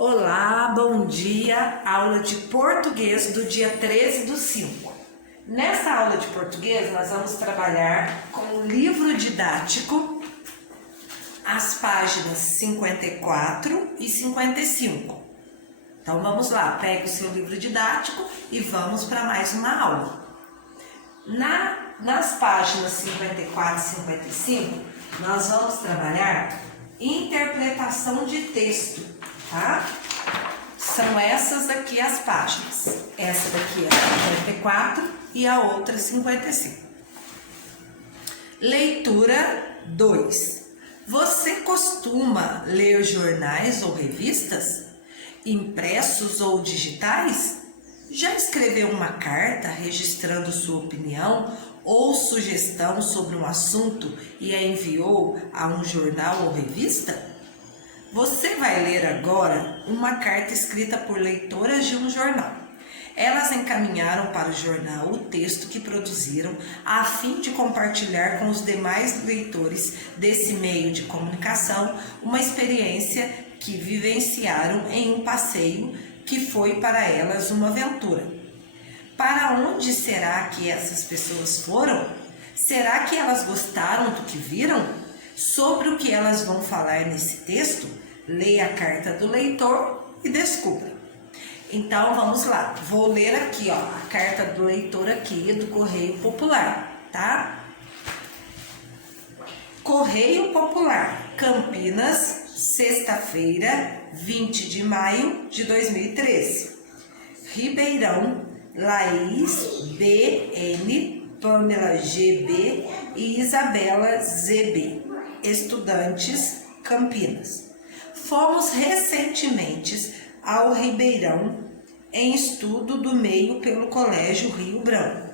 Olá, bom dia, aula de português do dia 13/5. Nessa aula de português nós vamos trabalhar com o livro didático, as páginas 54 e 55. Então vamos lá, pegue o seu livro didático e vamos para mais uma aula. Nas páginas 54 e 55, nós vamos trabalhar interpretação de texto, tá? São essas daqui as páginas. Essa daqui é a 54 e a outra 55. Leitura 2. Você costuma ler jornais ou revistas, impressos ou digitais? Já escreveu uma carta registrando sua opinião ou sugestão sobre um assunto e a enviou a um jornal ou revista? Você vai ler agora uma carta escrita por leitoras de um jornal. Elas encaminharam para o jornal o texto que produziram a fim de compartilhar com os demais leitores desse meio de comunicação uma experiência que vivenciaram em um passeio que foi para elas uma aventura. Para onde será que essas pessoas foram? Será que elas gostaram do que viram? Sobre o que elas vão falar nesse texto? Leia a carta do leitor e descubra. Então vamos lá, vou ler aqui, a carta do leitor aqui do Correio Popular, tá? Correio Popular, Campinas, sexta-feira, 20 de maio de 2013. Ribeirão, Laís BN, Pamela GB e Isabela ZB, estudantes, Campinas. Fomos recentemente ao Ribeirão em estudo do meio pelo Colégio Rio Branco.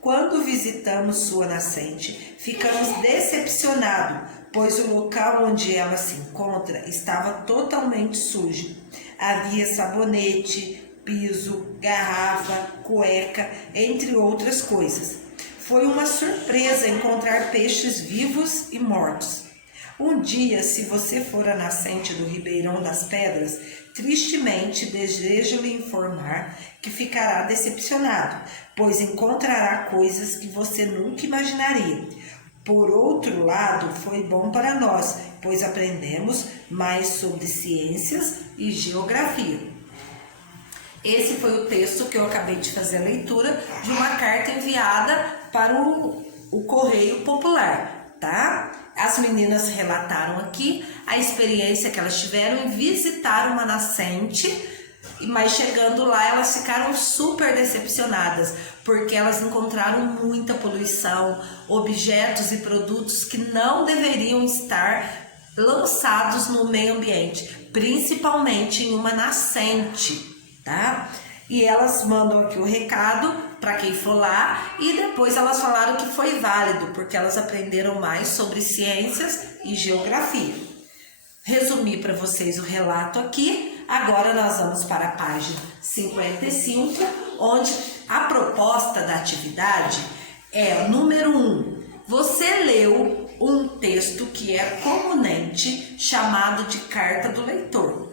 Quando visitamos sua nascente, ficamos decepcionados, pois o local onde ela se encontra estava totalmente sujo. Havia sabonete, piso, garrafa, cueca, entre outras coisas. Foi uma surpresa encontrar peixes vivos e mortos. Um dia, se você for à nascente do Ribeirão das Pedras, tristemente desejo lhe informar que ficará decepcionado, pois encontrará coisas que você nunca imaginaria. Por outro lado, foi bom para nós, pois aprendemos mais sobre ciências e geografia. Esse foi o texto que eu acabei de fazer a leitura de uma carta enviada para o Correio Popular, tá? As meninas relataram aqui a experiência que elas tiveram em visitar uma nascente, mas chegando lá elas ficaram super decepcionadas, porque elas encontraram muita poluição, objetos e produtos que não deveriam estar lançados no meio ambiente, principalmente em uma nascente, tá? E elas mandam aqui o recado para quem for lá e depois elas falaram que foi válido, porque elas aprenderam mais sobre ciências e geografia. Resumi para vocês o relato aqui. Agora nós vamos para a página 55, onde a proposta da atividade é número 1. Você leu um texto que é comumente chamado de carta do leitor.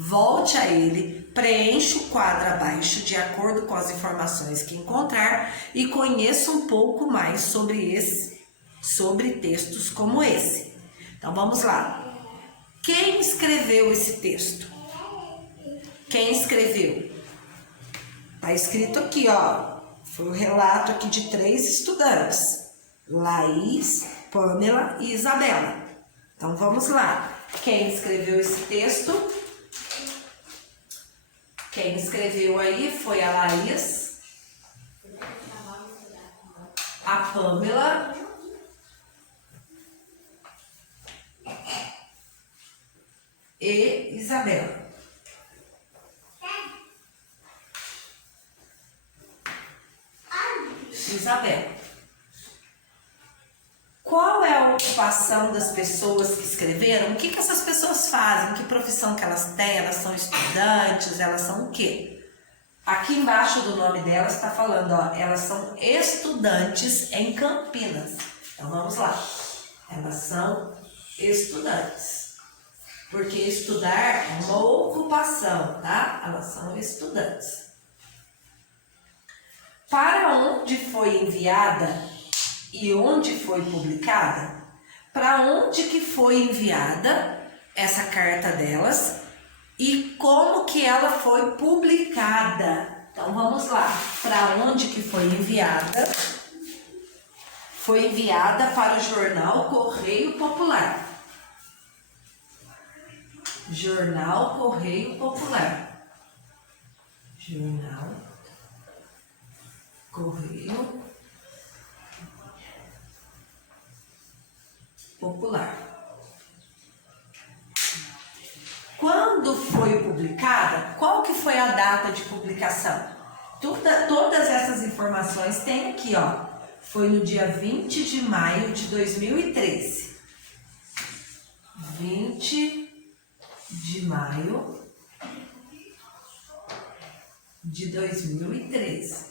Volte a ele, preencha o quadro abaixo de acordo com as informações que encontrar e conheça um pouco mais sobre textos como esse. Então vamos lá. Quem escreveu esse texto? Quem escreveu? Está escrito aqui, foi o relato aqui de 3 estudantes. Laís, Pamela e Isabela. Então vamos lá. Quem escreveu esse texto? Quem escreveu aí foi a Laís, a Pamela e Isabela. Isabela. Qual é a ocupação das pessoas que escreveram? O que essas pessoas fazem? Que profissão que elas têm? Elas são estudantes? Elas são o quê? Aqui embaixo do nome delas está falando, elas são estudantes em Campinas. Então vamos lá. Elas são estudantes. porque estudar é uma ocupação, tá? Elas são estudantes. Para onde foi enviada e onde foi publicada? Para onde que foi enviada essa carta delas e como que ela foi publicada? Então vamos lá. Para onde que foi enviada? Foi enviada para o jornal Correio Popular. Jornal Correio Popular. Jornal Correio Popular. Quando foi publicada? Qual que foi a data de publicação? Todas essas informações tem aqui, ó. Foi no dia 20 de maio de 2013. 20 de maio de 2013.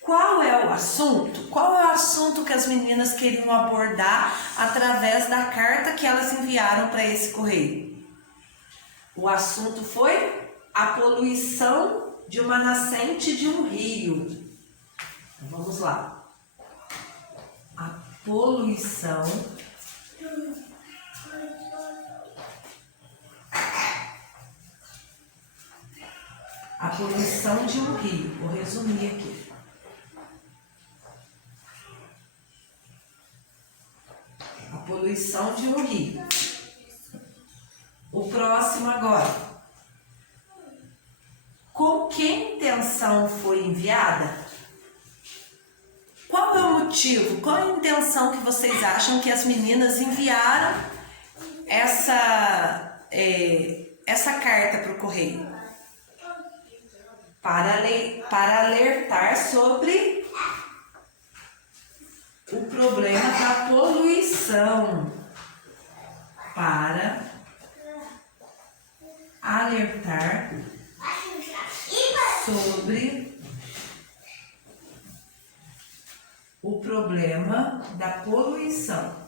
Qual é o assunto? Qual é o assunto que as meninas queriam abordar através da carta que elas enviaram para esse correio? O assunto foi a poluição de uma nascente de um rio. Então, vamos lá. A poluição de um rio. Vou resumir aqui. A poluição de um rio. O próximo agora. Com que intenção foi enviada? Qual é o motivo? Qual é a intenção que vocês acham que as meninas enviaram essa carta para o correio? Para alertar sobre o problema da poluição. Para alertar sobre o problema da poluição.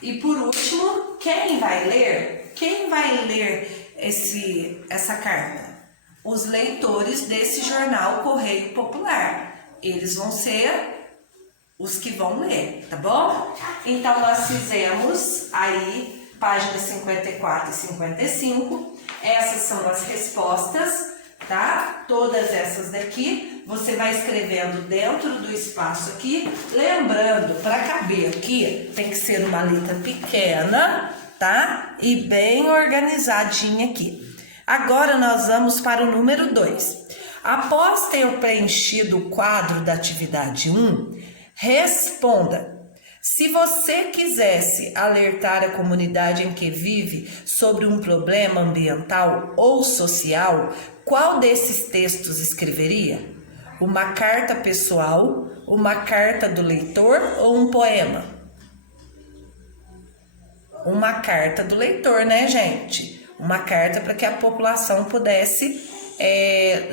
E por último, quem vai ler? Quem vai ler essa carta? Os leitores desse jornal Correio Popular. Eles vão ser os que vão ler, tá bom? Então, nós fizemos aí, páginas 54 e 55. Essas são as respostas, tá? Todas essas daqui, você vai escrevendo dentro do espaço aqui. Lembrando, para caber aqui, tem que ser uma letra pequena, tá? E bem organizadinha aqui. Agora, nós vamos para o número 2. Após ter preenchido o quadro da atividade 1, responda. Se você quisesse alertar a comunidade em que vive sobre um problema ambiental ou social, qual desses textos escreveria? Uma carta pessoal, uma carta do leitor ou um poema? Uma carta do leitor, né, gente? Uma carta para que a população pudesse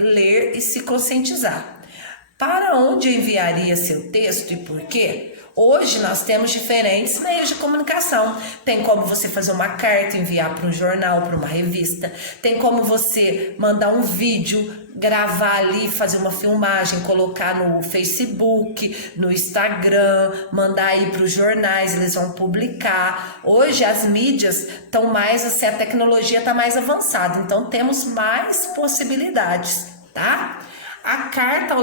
ler e se conscientizar. Para onde enviaria seu texto e por quê? Hoje nós temos diferentes meios de comunicação. Tem como você fazer uma carta, enviar para um jornal, para uma revista. Tem como você mandar um vídeo, gravar ali, fazer uma filmagem, colocar no Facebook, no Instagram, mandar aí para os jornais, eles vão publicar. Hoje as mídias estão mais, assim, a tecnologia está mais avançada, então temos mais possibilidades, tá? A carta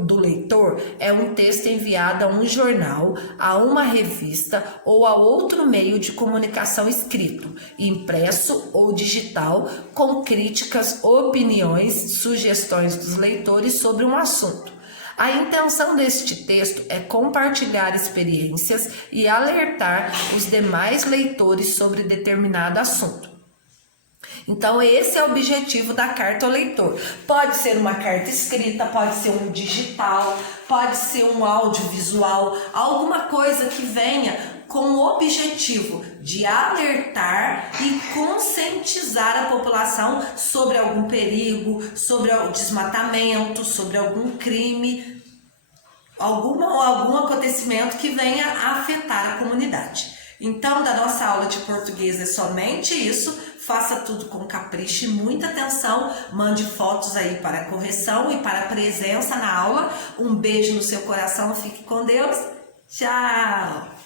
do leitor é um texto enviado a um jornal, a uma revista ou a outro meio de comunicação escrito, impresso ou digital, com críticas, opiniões, sugestões dos leitores sobre um assunto. A intenção deste texto é compartilhar experiências e alertar os demais leitores sobre determinado assunto. Então, esse é o objetivo da carta ao leitor. Pode ser uma carta escrita, pode ser um digital, pode ser um audiovisual, alguma coisa que venha com o objetivo de alertar e conscientizar a população sobre algum perigo, sobre o desmatamento, sobre algum crime, algum acontecimento que venha a afetar a comunidade. Então, da nossa aula de português é somente isso. Faça tudo com capricho e muita atenção. Mande fotos aí para a correção e para a presença na aula. Um beijo no seu coração. Fique com Deus. Tchau!